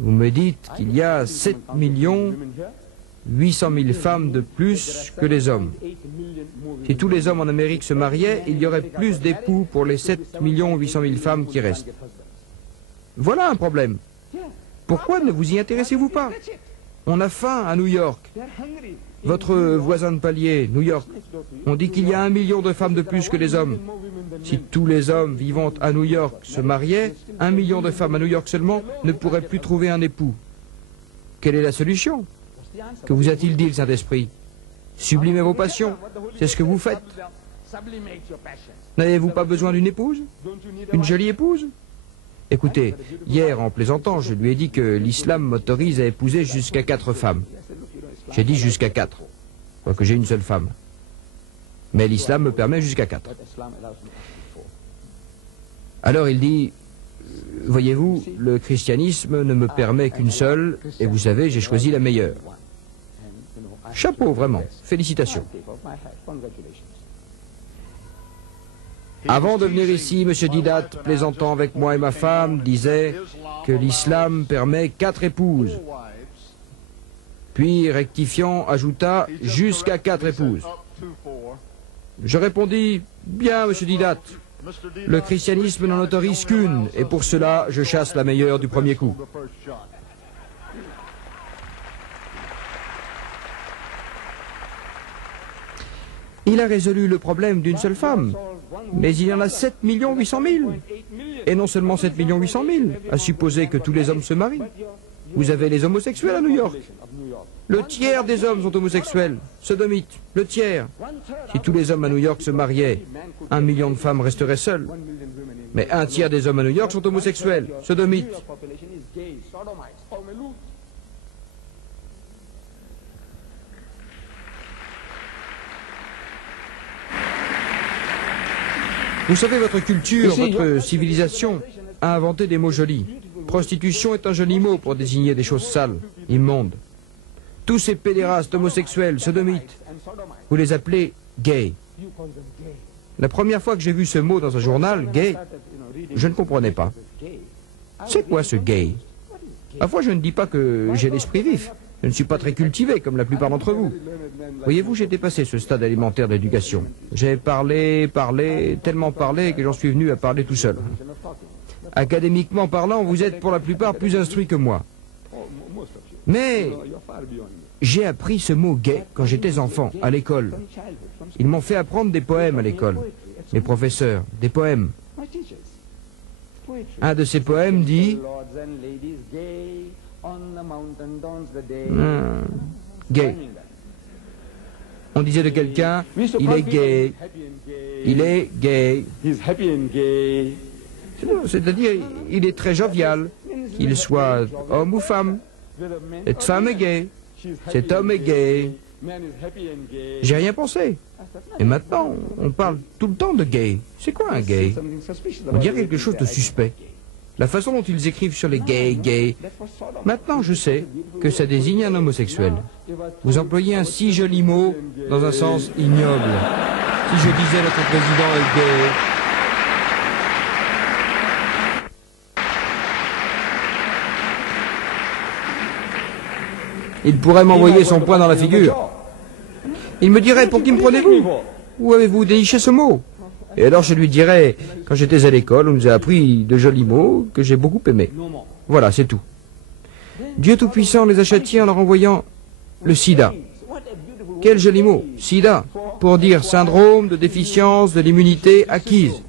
Vous me dites qu'il y a 7 800 000 femmes de plus que les hommes. Si tous les hommes en Amérique se mariaient, il y aurait plus d'époux pour les 7 800 000 femmes qui restent. Voilà un problème. Pourquoi ne vous y intéressez-vous pas? On a faim à New York. Votre voisin de palier, New York, on dit qu'il y a 1 million de femmes de plus que les hommes. Si tous les hommes vivant à New York se mariaient, 1 million de femmes à New York seulement ne pourraient plus trouver un époux. Quelle est la solution? Que vous a-t-il dit le Saint-Esprit? Sublimez vos passions, c'est ce que vous faites. N'avez-vous pas besoin d'une épouse? Une jolie épouse? Écoutez, hier en plaisantant, je lui ai dit que l'islam m'autorise à épouser jusqu'à 4 femmes. J'ai dit jusqu'à 4, quoique j'ai une seule femme. Mais l'islam me permet jusqu'à 4. Alors il dit, voyez-vous, le christianisme ne me permet qu'une seule, et vous savez, j'ai choisi la meilleure. Chapeau, vraiment, félicitations. Avant de venir ici, M. Didat, plaisantant avec moi et ma femme, disait que l'islam permet 4 épouses. Puis, rectifiant, ajouta jusqu'à 4 épouses. Je répondis, bien, M. Didat, le christianisme n'en autorise qu'une, et pour cela, je chasse la meilleure du premier coup. Il a résolu le problème d'une seule femme, mais il y en a 7 800 000. Et non seulement 7 800 000, à supposer que tous les hommes se marient. Vous avez les homosexuels à New York. Le tiers des hommes sont homosexuels, sodomites, le tiers. Si tous les hommes à New York se mariaient, 1 million de femmes resteraient seules. Mais un tiers des hommes à New York sont homosexuels, sodomites. Vous savez, votre culture, votre civilisation a inventé des mots jolis. Prostitution est un joli mot pour désigner des choses sales, immondes. Tous ces pédérastes homosexuels, sodomites, vous les appelez gays. La première fois que j'ai vu ce mot dans un journal, gay, je ne comprenais pas. C'est quoi ce gay? Parfois, je ne dis pas que j'ai l'esprit vif. Je ne suis pas très cultivé, comme la plupart d'entre vous. Voyez-vous, j'ai dépassé ce stade alimentaire d'éducation. J'ai parlé, tellement parlé que j'en suis venu à parler tout seul. Académiquement parlant, vous êtes pour la plupart plus instruits que moi. Mais j'ai appris ce mot gay quand j'étais enfant, à l'école. Ils m'ont fait apprendre des poèmes à l'école. Mes professeurs, des poèmes. Un de ces poèmes dit... gay. On disait de quelqu'un, il est gay. Il est gay. C'est-à-dire, il est très jovial, qu'il soit homme ou femme. Cette femme est gay. Cet homme est gay. J'ai rien pensé. Et maintenant, on parle tout le temps de gay. C'est quoi un gay? On dirait quelque chose de suspect. La façon dont ils écrivent sur les gays. Maintenant, je sais que ça désigne un homosexuel. Vous employez un si joli mot dans un sens ignoble. Si je disais notre président est gay... Il pourrait m'envoyer son poing dans la figure. Il me dirait, pour qui me prenez-vous? Où avez-vous déniché ce mot? Et alors je lui dirais, quand j'étais à l'école, on nous a appris de jolis mots que j'ai beaucoup aimés. Voilà, c'est tout. Dieu Tout-Puissant les a châtiés en leur envoyant le sida. Quel joli mot, sida, pour dire syndrome de déficience de l'immunité acquise.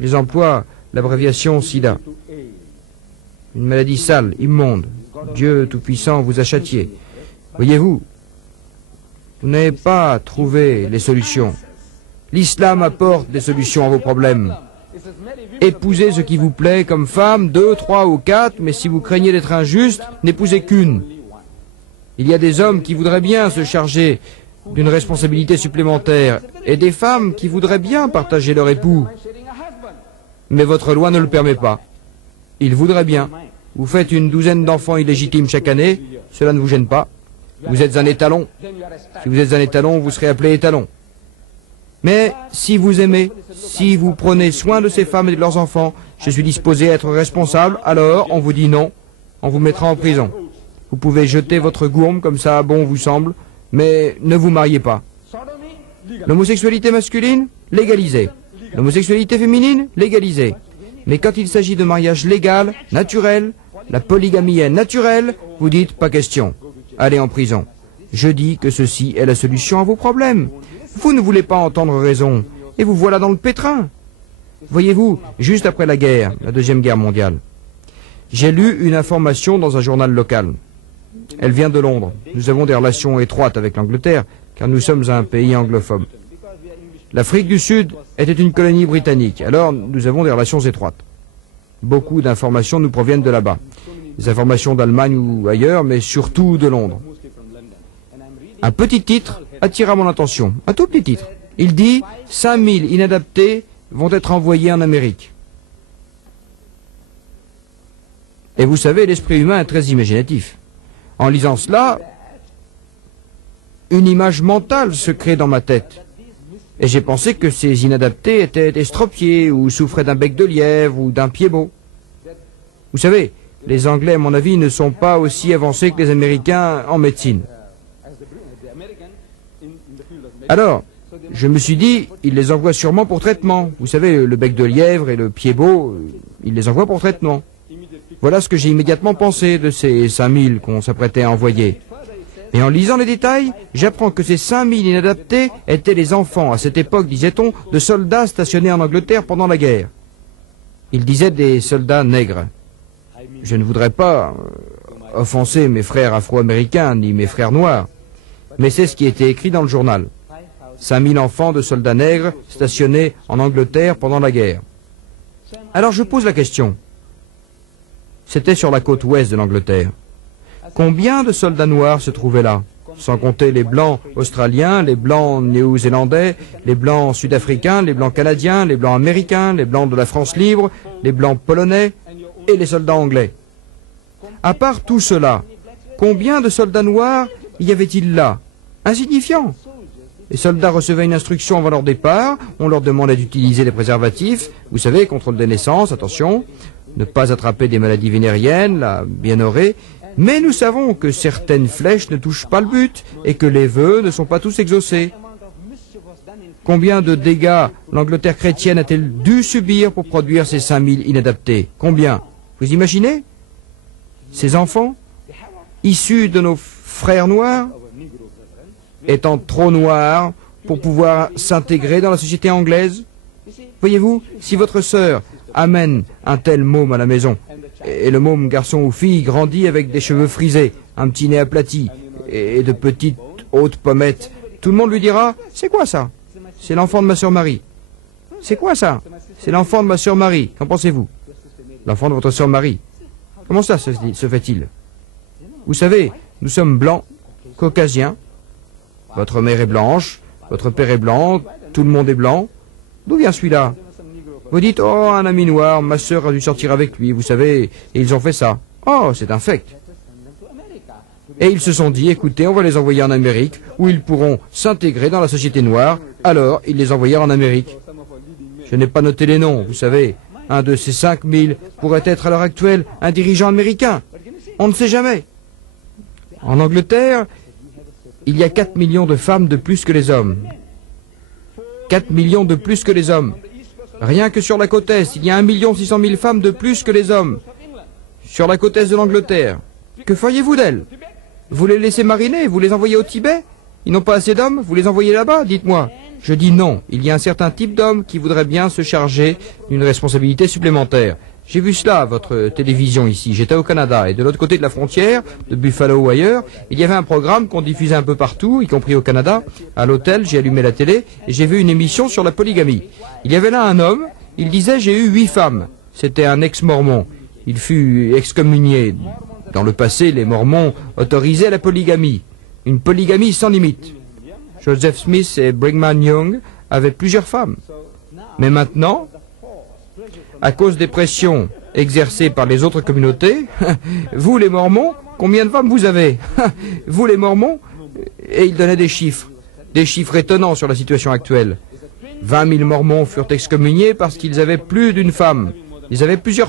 Ils emploient l'abréviation sida. Une maladie sale, immonde. Dieu Tout-Puissant vous a châtié. Voyez-vous, vous n'avez pas trouvé les solutions. L'islam apporte des solutions à vos problèmes. Épousez ce qui vous plaît comme femme, 2, 3 ou 4, mais si vous craignez d'être injuste, n'épousez qu'une. Il y a des hommes qui voudraient bien se charger d'une responsabilité supplémentaire, et des femmes qui voudraient bien partager leur époux. Mais votre loi ne le permet pas. Ils voudraient bien. Vous faites une douzaine d'enfants illégitimes chaque année, cela ne vous gêne pas. Vous êtes un étalon. Si vous êtes un étalon, vous serez appelé étalon. Mais si vous aimez, si vous prenez soin de ces femmes et de leurs enfants, je suis disposé à être responsable, alors on vous dit non. on vous mettra en prison. Vous pouvez jeter votre gourme comme ça, bon vous semble, mais ne vous mariez pas. L'homosexualité masculine, légalisée. L'homosexualité féminine, légalisée. Mais quand il s'agit de mariage légal, naturel, la polygamie est naturelle, vous dites pas question. Allez en prison. Je dis que ceci est la solution à vos problèmes. Vous ne voulez pas entendre raison, et vous voilà dans le pétrin. Voyez-vous, juste après la guerre, la Deuxième Guerre mondiale, j'ai lu une information dans un journal local. Elle vient de Londres. Nous avons des relations étroites avec l'Angleterre, car nous sommes un pays anglophobe. L'Afrique du Sud était une colonie britannique, alors nous avons des relations étroites. Beaucoup d'informations nous proviennent de là-bas. Des informations d'Allemagne ou ailleurs, mais surtout de Londres. Un petit titre attira mon attention, un tout petit titre. Il dit « 5000 inadaptés vont être envoyés en Amérique ». Et vous savez, l'esprit humain est très imaginatif. En lisant cela, une image mentale se crée dans ma tête. Et j'ai pensé que ces inadaptés étaient estropiés, ou souffraient d'un bec de lièvre, ou d'un pied beau. Vous savez, les Anglais, à mon avis, ne sont pas aussi avancés que les Américains en médecine. Alors, je me suis dit, ils les envoient sûrement pour traitement. Vous savez, le bec de lièvre et le pied beau, ils les envoient pour traitement. Voilà ce que j'ai immédiatement pensé de ces 5000 qu'on s'apprêtait à envoyer. Et en lisant les détails, j'apprends que ces 5000 inadaptés étaient les enfants, à cette époque, disait-on, de soldats stationnés en Angleterre pendant la guerre. Ils disaient des soldats nègres. Je ne voudrais pas offenser mes frères afro-américains ni mes frères noirs, mais c'est ce qui était écrit dans le journal. 5000 enfants de soldats nègres stationnés en Angleterre pendant la guerre. Alors je pose la question. C'était sur la côte ouest de l'Angleterre. Combien de soldats noirs se trouvaient là? Sans compter les blancs australiens, les blancs néo-zélandais, les blancs sud-africains, les blancs canadiens, les blancs américains, les blancs de la France libre, les blancs polonais et les soldats anglais. À part tout cela, combien de soldats noirs y avait-il là? Insignifiant. Les soldats recevaient une instruction avant leur départ, on leur demandait d'utiliser des préservatifs, vous savez, contrôle des naissances, attention, ne pas attraper des maladies vénériennes, la bienheurée, mais nous savons que certaines flèches ne touchent pas le but et que les vœux ne sont pas tous exaucés. Combien de dégâts l'Angleterre chrétienne a-t-elle dû subir pour produire ces 5000 inadaptés? Combien? Vous imaginez? Ces enfants, issus de nos frères noirs, étant trop noirs pour pouvoir s'intégrer dans la société anglaise? Voyez-vous, si votre sœur amène un tel môme à la maison, et le môme, garçon ou fille, grandit avec des cheveux frisés, un petit nez aplati, et de petites hautes pommettes, tout le monde lui dira « C'est quoi ça? C'est l'enfant de ma sœur Marie. » « C'est quoi ça? C'est l'enfant de ma sœur Marie. Qu'en pensez-vous? L'enfant de votre sœur Marie. Comment ça se fait-il? Vous savez, nous sommes blancs, caucasiens. Votre mère est blanche, votre père est blanc, tout le monde est blanc. D'où vient celui-là? Vous dites, oh, un ami noir, ma sœur a dû sortir avec lui, vous savez, et ils ont fait ça. Oh, c'est un fait. Et ils se sont dit, écoutez, on va les envoyer en Amérique, où ils pourront s'intégrer dans la société noire. Alors, ils les envoyèrent en Amérique. Je n'ai pas noté les noms, vous savez. Un de ces 5000 pourrait être à l'heure actuelle un dirigeant américain. On ne sait jamais. En Angleterre, il y a 4 millions de femmes de plus que les hommes. 4 millions de plus que les hommes. Rien que sur la côte Est, il y a 1 600 000 femmes de plus que les hommes. Sur la côte Est de l'Angleterre. Que feriez-vous d'elles? Vous les laissez mariner? Vous les envoyez au Tibet? Ils n'ont pas assez d'hommes? Vous les envoyez là-bas? Dites-moi. Je dis non. Il y a un certain type d'homme qui voudrait bien se charger d'une responsabilité supplémentaire. J'ai vu cela à votre télévision ici. J'étais au Canada et de l'autre côté de la frontière, de Buffalo ou ailleurs, il y avait un programme qu'on diffusait un peu partout, y compris au Canada. À l'hôtel, j'ai allumé la télé et j'ai vu une émission sur la polygamie. Il y avait là un homme, il disait « j'ai eu 8 femmes ». C'était un ex-mormon. Il fut excommunié. Dans le passé, les mormons autorisaient la polygamie. Une polygamie sans limite. Joseph Smith et Brigham Young avaient plusieurs femmes. Mais maintenant, à cause des pressions exercées par les autres communautés, vous les Mormons, combien de femmes vous avez? Vous les Mormons? Et il donnait des chiffres étonnants sur la situation actuelle. 20 000 Mormons furent excommuniés parce qu'ils avaient plus d'une femme. Ils avaient plusieurs